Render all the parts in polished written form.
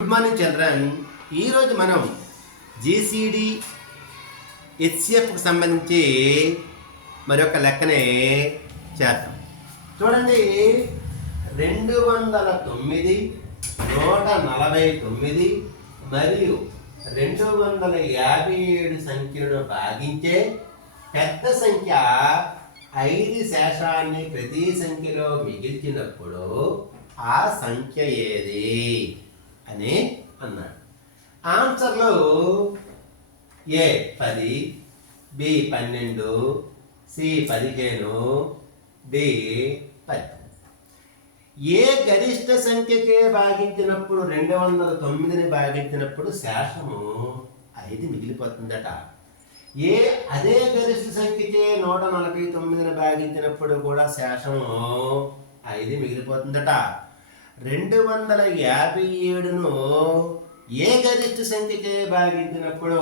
Good morning children. ఈరోజు మనం GCD హెచ్సిఎఫ్కి సంబంధించి మరొక లెక్కనే చేద్దాం. చూడండి, 209, 149 మరియు 257 సంఖ్యలను భాగించే పెద్ద సంఖ్య 5 శేషాన్ని ప్రతి సంఖ్యలో మిగిల్చినప్పుడు ఆ సంఖ్య ఏది అని అన్నాడు. ఆన్సర్లో ఏ 10, బి 12, సి 15, డి 10. ఏ గరిష్ట సంఖ్యకే భాగించినప్పుడు 209ని భాగించినప్పుడు శేషము 5 మిగిలిపోతుందట. అదే గరిష్ట సంఖ్యకే 149ని భాగించినప్పుడు కూడా శేషము 5 మిగిలిపోతుందట. 257ను ఏ గరిష్ట సంఖ్యకే భాగించినప్పుడు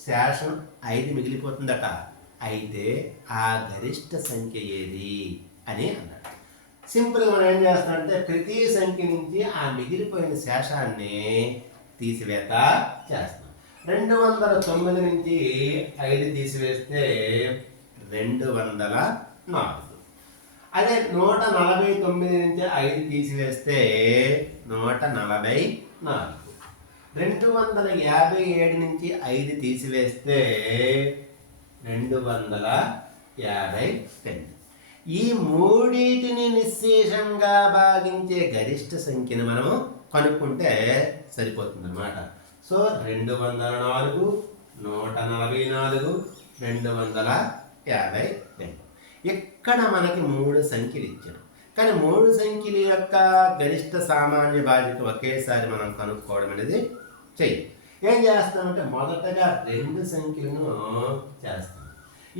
శేషం 5 మిగిలిపోతుందట. అయితే ఆ గరిష్ట సంఖ్య ఏది అని అన్నాడు. సింపుల్గా మనం ఏం చేస్తామంటే ప్రతి సంఖ్య నుంచి ఆ మిగిలిపోయిన శేషాన్ని తీసివేత చేస్తాం. 209 నుంచి 5 తీసివేస్తే 204. అదే 149 నుంచి 5 తీసివేస్తే 144. 257 నుంచి 5 తీసివేస్తే 252. ఈ మూడింటిని నిశ్శేషంగా భాగించే గరిష్ట సంఖ్యను మనం కనుక్కుంటే సరిపోతుంది అన్నమాట. సో 204, 144, 252. ఇక్కడ మనకి 3 సంఖ్యలు ఇచ్చారు. కానీ 3 సంఖ్యల యొక్క గరిష్ట సామాన్య బాధ్యత ఒకేసారి మనం కనుక్కోవడం అనేది చెయ్యి. ఏం చేస్తామంటే మొదటగా 2 సంఖ్యలను చేస్తాం.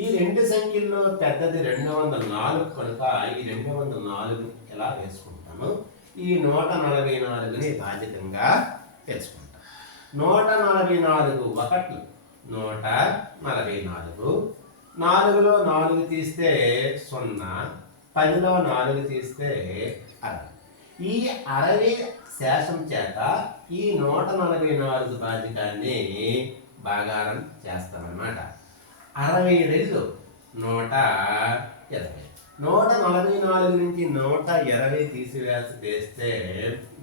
ఈ 2 సంఖ్యల్లో పెద్దది 204 కనుక ఈ 204 ఎలా వేసుకుంటాము? ఈ 144ని బాధ్యతంగా తెలుసుకుంటాం. 144 1, 144. 4లో 4 తీస్తే 0, 10లో 4 తీస్తే 60. ఈ 60 శేషం చేత ఈ 144 బాధ్యతాన్ని భాగారం చేస్తామన్నమాట. 62 120. 144 నుంచి 120 తీసివేస్తే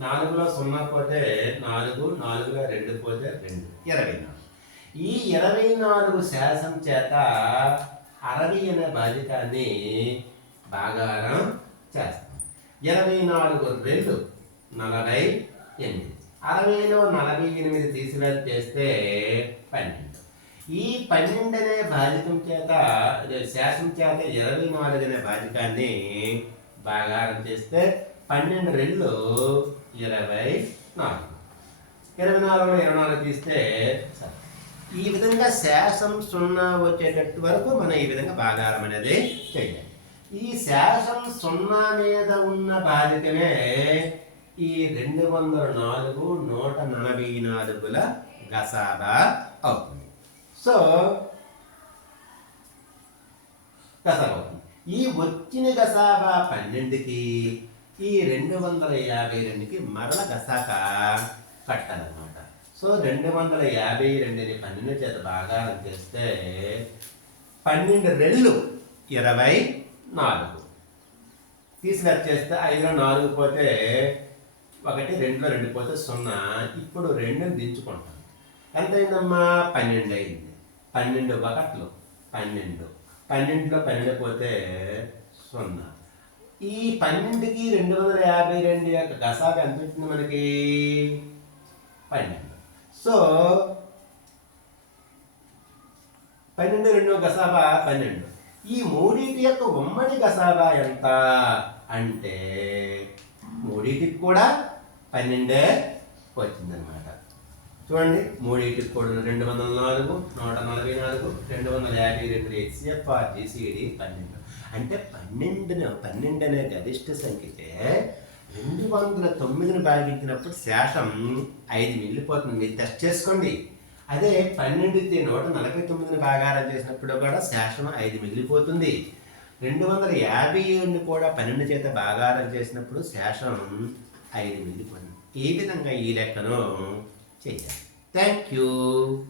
4లో 0 పోతే 4, 4లో 2 పోతే 2, 24. ఈ 24 శేషం చేత 60 అనే బాధ్యతాన్ని భాగారం చేస్తాం. 24 2 48. 60లో 48 తీసివేస్తే 12. ఈ 12 అనే బాధ్యతం చేత శేషం చేత 24 అనే బాధ్యతాన్ని భాగారం చేస్తే 12 2 24. 24లో 24 తీస్తే ఈ విధంగా శేషం 0 వచ్చేటట్టు వరకు మనం ఈ విధంగా భాగారం అనేది చేయాలి. ఈ శేషం 0 మీద ఉన్న బాధ్యతనే ఈ 204 144ల గసాబా అవుతుంది. సో గసాబా అవుతుంది. ఈ వచ్చిన గసాబా 12కి ఈ 252కి మరల గసాక కట్టాలన్నమాట. సో 252ని 12 చేత భాగారం చేస్తే 12 2 24. తీసివేత చేస్తే 5లో 4 పోతే 1, 2లో 2 పోతే 0. ఇప్పుడు 2ని దించుకుంటాం. ఎంత అయిందమ్మా? 12 అయింది. 12 1లో 12, 12లో 12 పోతే 0. ఈ 12కి 252 యొక్క గసాబ ఎంత వచ్చింది మనకి? 12. సో 12 2 గసాబా 12. ఈ మూడింటి యొక్క ఉమ్మడి గసాబా ఎంత అంటే మూడింటికి కూడా 12 వచ్చిందనమాట. చూడండి, మూడింటికి కూడా 204, 144, 252 హెచ్సిఎఫ్ ఆర్ జీసీడీ 12. అంటే 12 అనే గరిష్ట సంఖ్యతే 209ని భాగించినప్పుడు శేషం 5 మిగిలిపోతుంది. మీరు టెస్ట్ చేసుకోండి. అదే 12కి 149ని భాగారం చేసినప్పుడు కూడా శేషం 5 మిగిలిపోతుంది. 257ని కూడా 12 చేత భాగారం చేసినప్పుడు శేషం 5 మిగిలిపోయింది. ఈ విధంగా ఈ లెక్కను చేయాలి. Thank you.